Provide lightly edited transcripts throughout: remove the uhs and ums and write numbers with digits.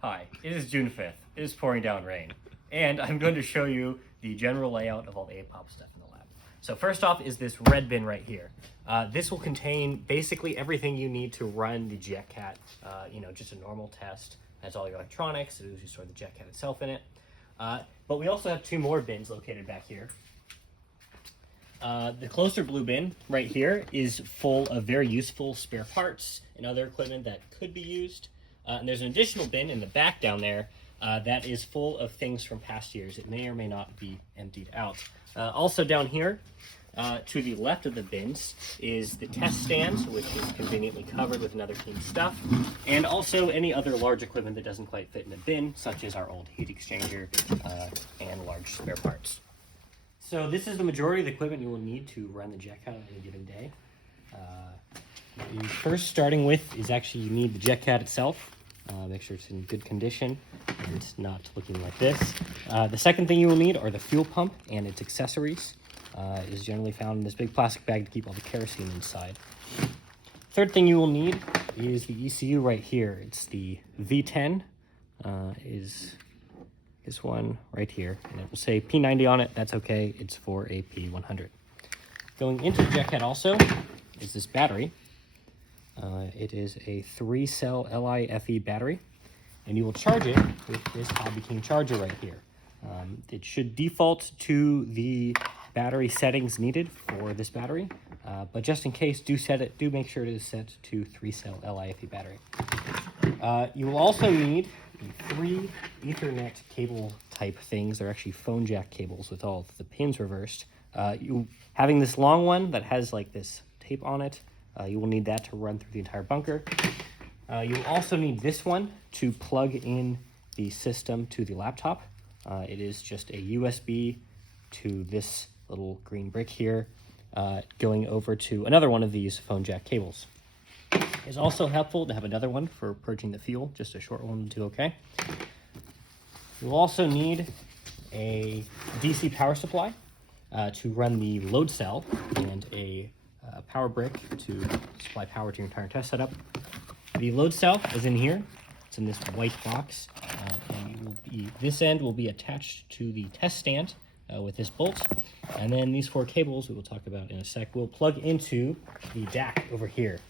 Hi, it is June 5th. It is pouring down rain. And I'm going to show you the general layout of all the APOP stuff in the lab. So first off is this red bin right here. This will contain basically everything you need to run the Jetcat, just a normal test. That's all your electronics. It usually store the Jetcat itself in it. But we also have two more bins located back here. The closer blue bin right here is full of very useful spare parts and other equipment that could be used. And there's an additional bin in the back down there that is full of things from past years. It may or may not be emptied out. Also down here, to the left of the bins, is the test stand, which is conveniently covered with another team's stuff, and also any other large equipment that doesn't quite fit in the bin, such as our old heat exchanger and large spare parts. So this is the majority of the equipment you will need to run the Jetcat on any given day. What you're first starting with is actually you need the Jetcat itself. Make sure it's in good condition and not looking like this. The second thing you will need are the fuel pump and its accessories. It is generally found in this big plastic bag to keep all the kerosene inside. Third thing you will need is the ECU right here. It's the V10, is this one right here, and it will say P90 on it. That's okay, it's for a P100. Going into the Jetcat also is this battery. It is a 3-cell LiFe battery, and you will charge it with this Hobby King charger right here. It should default to the battery settings needed for this battery, but just in case, do make sure it is set to 3-cell LiFe battery. You will also need 3 Ethernet cable type things. They're actually phone jack cables with all the pins reversed. Having this long one that has like this tape on it, you will need that to run through the entire bunker. You will also need this one to plug in the system to the laptop. It is just a USB to this little green brick here, going over to another one of these phone jack cables. It's also helpful to have another one for purging the fuel, just a short one will do okay. You'll also need a DC power supply to run the load cell and a power brick to supply power to your entire test setup. The load cell is in here. It's in this white box. And this end will be attached to the test stand with this bolt. And then these 4 cables we will talk about in a sec will plug into the DAC over here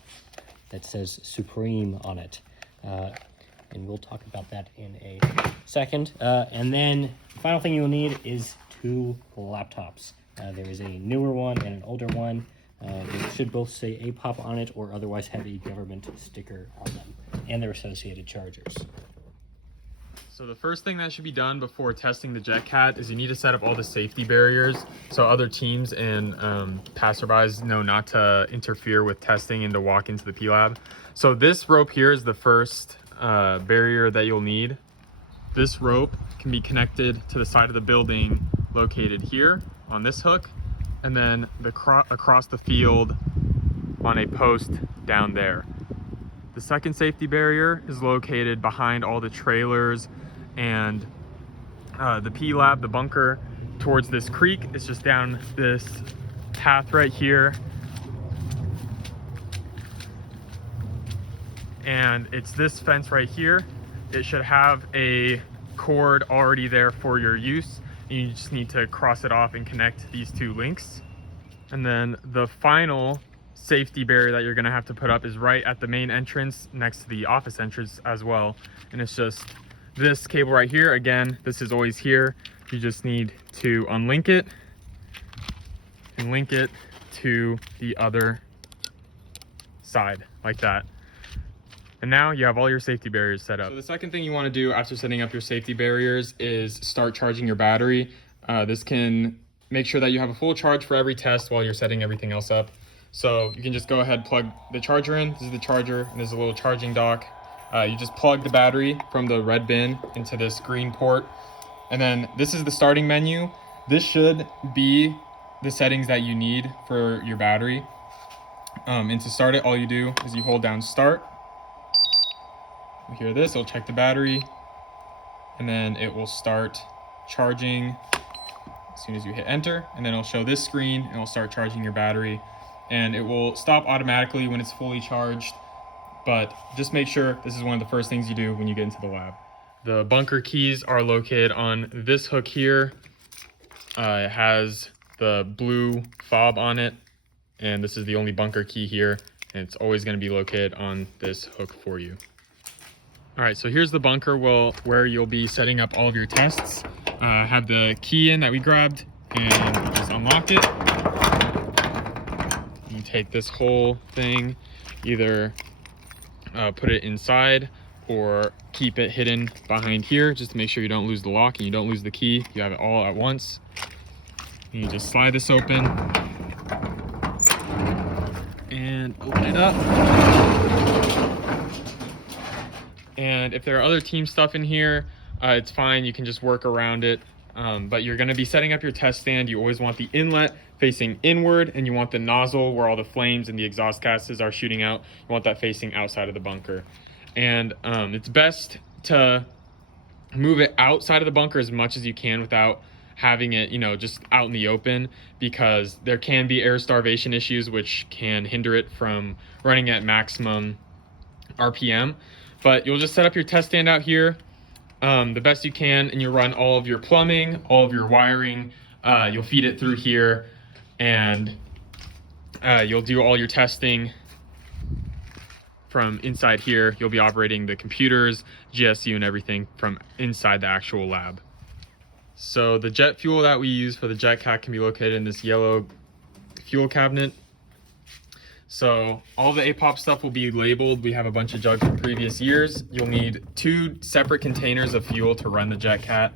that says Supreme on it. And we'll talk about that in a second. And then the final thing you will need is 2 laptops. There is a newer one and an older one. They should both say APOP on it or otherwise have a government sticker on them and their associated chargers. So the first thing that should be done before testing the Jetcat is you need to set up all the safety barriers so other teams and passerbys know not to interfere with testing and to walk into the P-Lab. So this rope here is the first barrier that you'll need. This rope can be connected to the side of the building located here on this hook, and then across the field on a post down there. The second safety barrier is located behind all the trailers and the P-Lab, the bunker, towards this creek. It's just down this path right here. And it's this fence right here. It should have a cord already there for your use. You just need to cross it off and connect these 2 links. And then the final safety barrier that you're gonna have to put up is right at the main entrance next to the office entrance as well. And it's just this cable right here. Again, this is always here. You just need to unlink it and link it to the other side like that. And now you have all your safety barriers set up. So the second thing you want to do after setting up your safety barriers is start charging your battery. This can make sure that you have a full charge for every test while you're setting everything else up. So you can just go ahead, plug the charger in. This is the charger, and there's a little charging dock. You just plug the battery from the red bin into this green port. And then this is the starting menu. This should be the settings that you need for your battery. And to start it, all you do is you hold down start. You hear this, it'll check the battery, and then it will start charging as soon as you hit enter, and then it'll show this screen and it'll start charging your battery, and it will stop automatically when it's fully charged. But just make sure this is one of the first things you do when you get into the lab. The bunker keys are located on this hook here. It has the blue fob on it, and this is the only bunker key here, and it's always going to be located on this hook for you. All right, so here's the bunker where you'll be setting up all of your tests. Have the key in that we grabbed, and you just unlock it. You take this whole thing, either put it inside or keep it hidden behind here, just to make sure you don't lose the lock and you don't lose the key. You have it all at once. And you just slide this open and open it up. And if there are other team stuff in here, it's fine, you can just work around it. But you're gonna be setting up your test stand. You always want the inlet facing inward, and you want the nozzle where all the flames and the exhaust gases are shooting out. You want that facing outside of the bunker. And it's best to move it outside of the bunker as much as you can without having it, you know, just out in the open, because there can be air starvation issues which can hinder it from running at maximum RPM. But you'll just set up your test stand out here the best you can, and you'll run all of your plumbing, all of your wiring. You'll feed it through here, and you'll do all your testing from inside here. You'll be operating the computers, GSU, and everything from inside the actual lab. So the jet fuel that we use for the Jetcat can be located in this yellow fuel cabinet. So all the APOP stuff will be labeled. We have a bunch of jugs from previous years. You'll need 2 separate containers of fuel to run the Jetcat.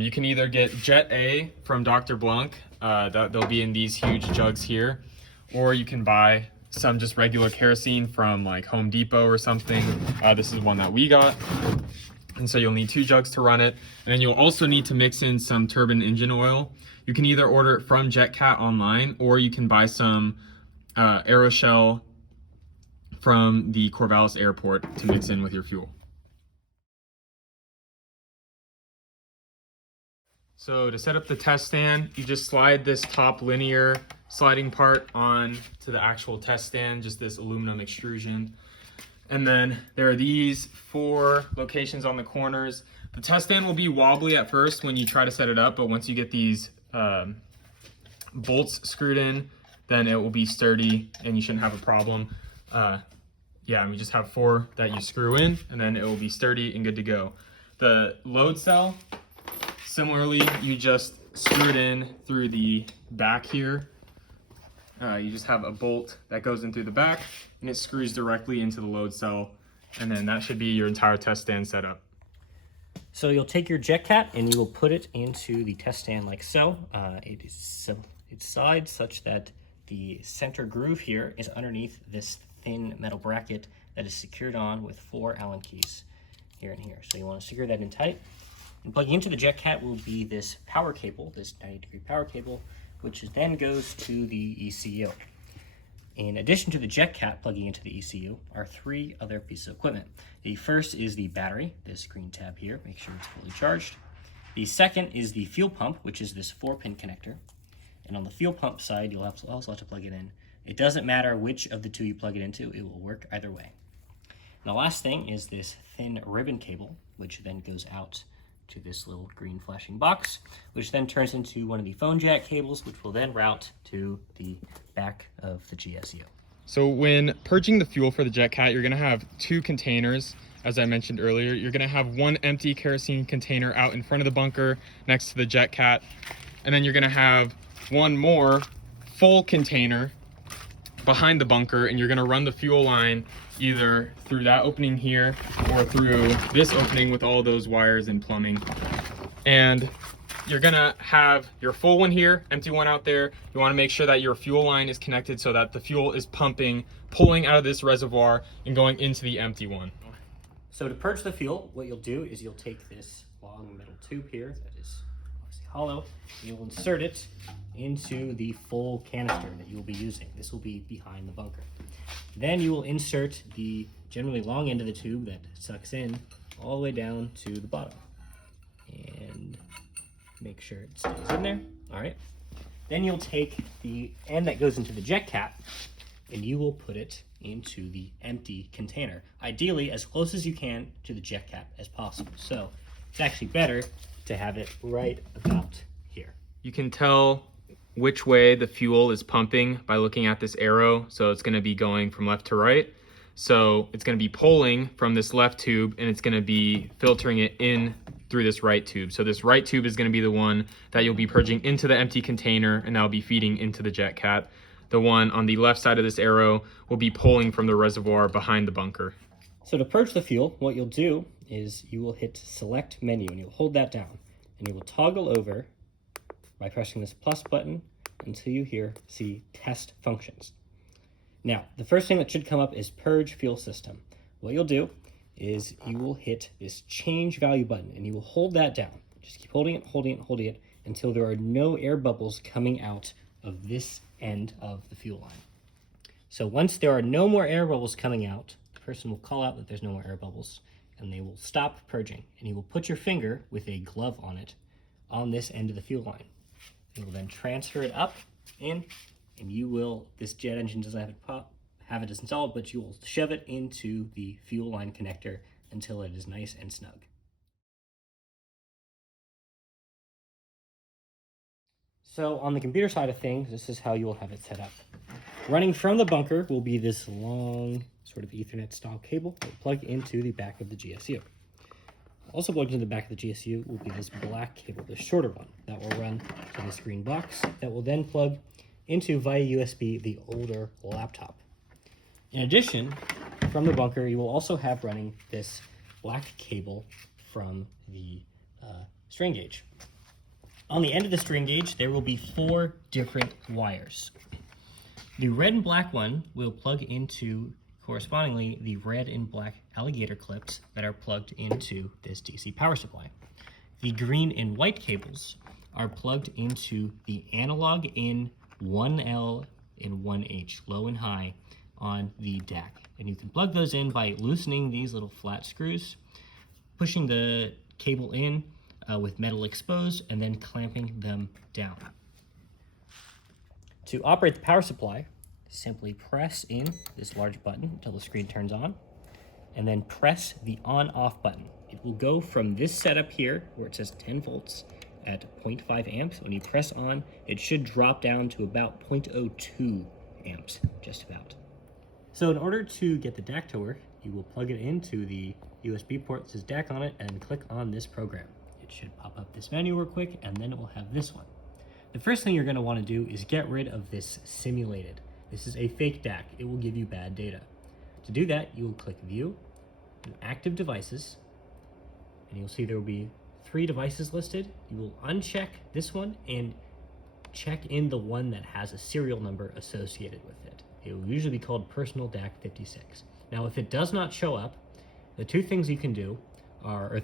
You can either get Jet A from Dr. Blanc, they'll be in these huge jugs here, or you can buy some just regular kerosene from like Home Depot or something. This is one that we got. And so you'll need 2 jugs to run it. And then you'll also need to mix in some turbine engine oil. You can either order it from Jetcat online, or you can buy some aeroshell from the Corvallis airport to mix in with your fuel. So to set up the test stand, you just slide this top linear sliding part on to the actual test stand, just this aluminum extrusion. And then there are these 4 locations on the corners. The test stand will be wobbly at first when you try to set it up, but once you get these bolts screwed in, then it will be sturdy and you shouldn't have a problem. Yeah, and we just have 4 that you screw in, and then it will be sturdy and good to go. The load cell, similarly, you just screw it in through the back here. You just have a bolt that goes in through the back, and it screws directly into the load cell, and then that should be your entire test stand setup. So you'll take your Jetcat and you will put it into the test stand like so. It's sized such that the center groove here is underneath this thin metal bracket that is secured on with 4 Allen keys here and here. So you want to secure that in tight. And plugging into the Jetcat will be this power cable, this 90-degree power cable, which then goes to the ECU. In addition to the Jetcat plugging into the ECU are 3 other pieces of equipment. The first is the battery, this green tab here, make sure it's fully charged. The second is the fuel pump, which is this 4-pin connector. And on the fuel pump side, you'll also have to plug it in. It doesn't matter which of the 2 you plug it into, it will work either way. And the last thing is this thin ribbon cable, which then goes out to this little green flashing box, which then turns into one of the phone jack cables, which will then route to the back of the GSU. So when purging the fuel for the Jetcat, you're gonna have 2 containers. As I mentioned earlier, you're gonna have 1 empty kerosene container out in front of the bunker next to the Jetcat, and then you're gonna have 1 more full container behind the bunker, and you're gonna run the fuel line either through that opening here or through this opening with all those wires and plumbing. And you're gonna have your full one here, empty one out there. You wanna make sure that your fuel line is connected so that the fuel is pumping, pulling out of this reservoir and going into the empty one. So to purge the fuel, what you'll do is you'll take this long metal tube here that is obviously hollow, and you'll insert it into the full canister that you will be using. This will be behind the bunker. Then you will insert the generally long end of the tube that sucks in all the way down to the bottom. And make sure it stays in there. All right. Then you'll take the end that goes into the Jetcat and you will put it into the empty container, ideally as close as you can to the jet cap as possible. So it's actually better to have it right about here. You can tell which way the fuel is pumping by looking at this arrow. So it's going to be going from left to right. So it's going to be pulling from this left tube and it's going to be filtering it in through this right tube. So this right tube is going to be the one that you'll be purging into the empty container, and that'll be feeding into the Jetcat. The one on the left side of this arrow will be pulling from the reservoir behind the bunker. So to purge the fuel, what you'll do is you will hit select menu and you'll hold that down and you will toggle over by pressing this plus button until you see test functions. Now, the first thing that should come up is purge fuel system. What you'll do is you will hit this change value button and you will hold that down. Just keep holding it until there are no air bubbles coming out of this end of the fuel line. So once there are no more air bubbles coming out, the person will call out that there's no more air bubbles and they will stop purging, and you will put your finger with a glove on it on this end of the fuel line. You will then transfer it up in, and you will, this jet engine doesn't have it installed, but you will shove it into the fuel line connector until it is nice and snug. So on the computer side of things, this is how you will have it set up. Running from the bunker will be this long sort of Ethernet style cable that will plug into the back of the GSU. Also plugged into the back of the GSU will be this black cable, the shorter one, that will run to this green box that will then plug into via USB the older laptop. In addition, from the bunker, you will also have running this black cable from the strain gauge. On the end of the strain gauge, there will be 4 different wires. The red and black one will plug into, correspondingly, the red and black alligator clips that are plugged into this DC power supply. The green and white cables are plugged into the analog in 1L and 1H, low and high, on the DAC. And you can plug those in by loosening these little flat screws, pushing the cable in with metal exposed, and then clamping them down. To operate the power supply, simply press in this large button until the screen turns on, and then press the on-off button. It will go from this setup here, where it says 10 volts at 0.5 amps. When you press on, it should drop down to about 0.02 amps, just about. So in order to get the DAC to work, you will plug it into the USB port that says DAC on it and click on this program. It should pop up this menu real quick, and then it will have this one. The first thing you're going to want to do is get rid of this simulated. This is a fake DAC. It will give you bad data. To do that, you will click View, and Active Devices, and you'll see there will be 3 devices listed. You will uncheck this one and check in the one that has a serial number associated with it. It will usually be called Personal DAC 56. Now, if it does not show up, the 3 things you can do are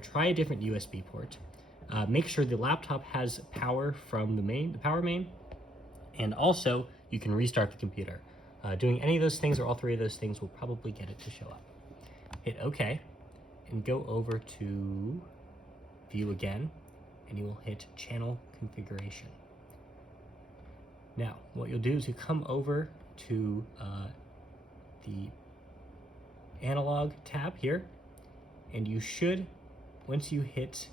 try a different USB port, make sure the laptop has power from the power main, and also you can restart the computer. Doing any of those things or all 3 of those things will probably get it to show up. Hit OK and go over to View again, and you will hit Channel Configuration. Now, what you'll do is you come over to the analog tab here, and you should, once you hit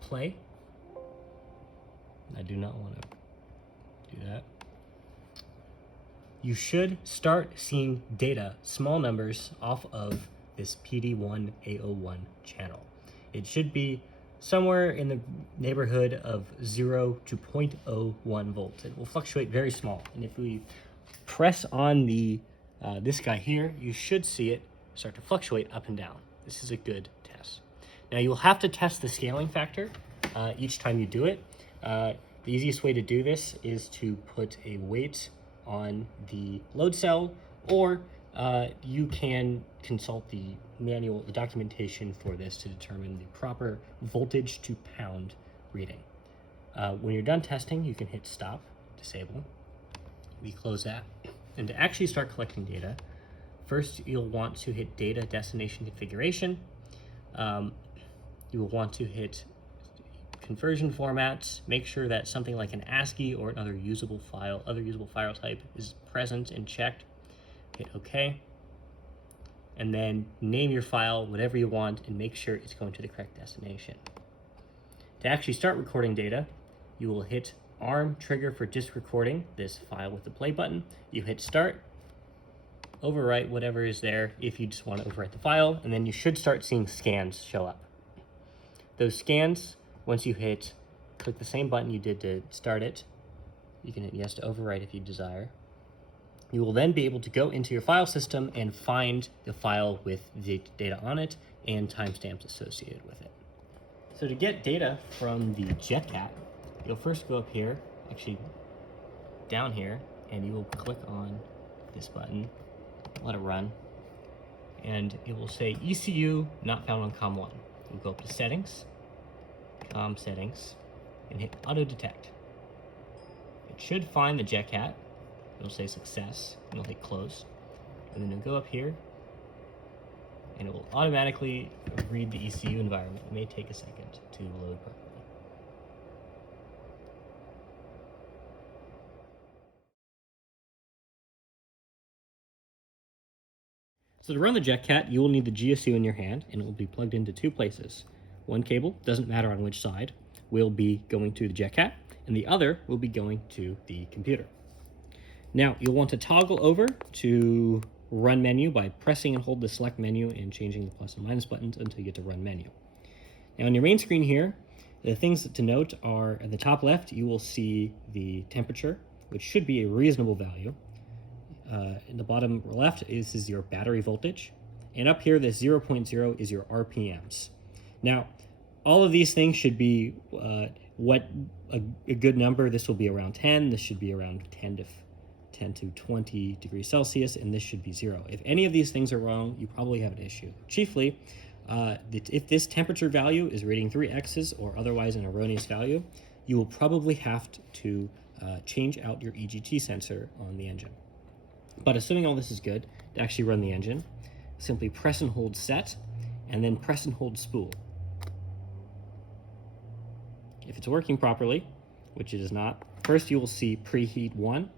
play, I do not want to do that, you should start seeing data, small numbers, off of this PD1A01 channel. It should be somewhere in the neighborhood of 0 to 0.01 volts. It will fluctuate very small. And if we press on the this guy here, you should see it start to fluctuate up and down. This is a good test. Now you will have to test the scaling factor each time you do it. The easiest way to do this is to put a weight on the load cell, or you can consult the manual, the documentation for this to determine the proper voltage to pound reading. When you're done testing, you can hit stop, disable. We close that. And to actually start collecting data, first you'll want to hit data destination configuration. You will want to hit conversion formats, make sure that something like an ASCII or another usable file type is present and checked. Hit OK. And then name your file whatever you want and make sure it's going to the correct destination. To actually start recording data, you will hit ARM trigger for disk recording this file with the play button. You hit start, overwrite whatever is there if you just want to overwrite the file, and then you should start seeing scans show up. Those scans, once you click the same button you did to start it, you can hit yes to overwrite if you desire. You will then be able to go into your file system and find the file with the data on it and timestamps associated with it. So to get data from the Jetcat, you'll first go up here, actually down here, and you will click on this button, let it run, and it will say ECU not found on COM1. You'll go up to settings, COM settings, and hit auto detect. It should find the Jetcat. It'll say success, and you'll hit close, and then you'll go up here, and it will automatically read the ECU environment. It may take a second to load properly. So to run the Jetcat, you will need the GSU in your hand, and it will be plugged into two places. One cable, doesn't matter on which side, will be going to the Jetcat, and the other will be going to the computer. Now, you'll want to toggle over to Run Menu by pressing and hold the Select menu and changing the plus and minus buttons until you get to Run Menu. Now, on your main screen here, the things to note are at the top left, you will see the temperature, which should be a reasonable value. In the bottom left, this is your battery voltage. And up here, this 0.0 is your RPMs. Now, all of these things should be what a good number. This will be around 10. This should be around 10 to 20 degrees Celsius, and this should be 0. If any of these things are wrong, you probably have an issue. Chiefly, if this temperature value is rating 3x's or otherwise an erroneous value, you will probably have to change out your EGT sensor on the engine. But assuming all this is good, to actually run the engine, simply press and hold set, and then press and hold spool. If it's working properly, which it is not, first you will see preheat 1,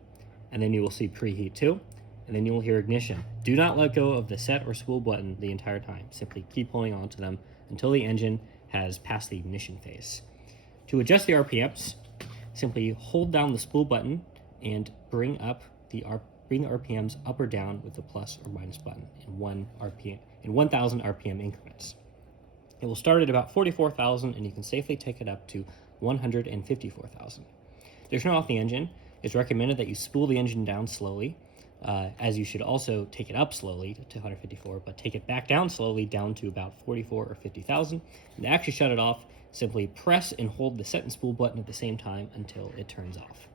and then you will see preheat 2, and then you will hear ignition. Do not let go of the set or spool button the entire time. Simply keep holding on to them until the engine has passed the ignition phase. To adjust the RPMs, simply hold down the spool button and bring the RPMs up or down with the plus or minus button in 1,000 RPM increments. It will start at about 44,000, and you can safely take it up to 154,000. To turn off the engine, it's recommended that you spool the engine down slowly, as you should also take it up slowly to 154, but take it back down slowly down to about 44 or 50,000. And to actually shut it off, simply press and hold the set and spool button at the same time until it turns off.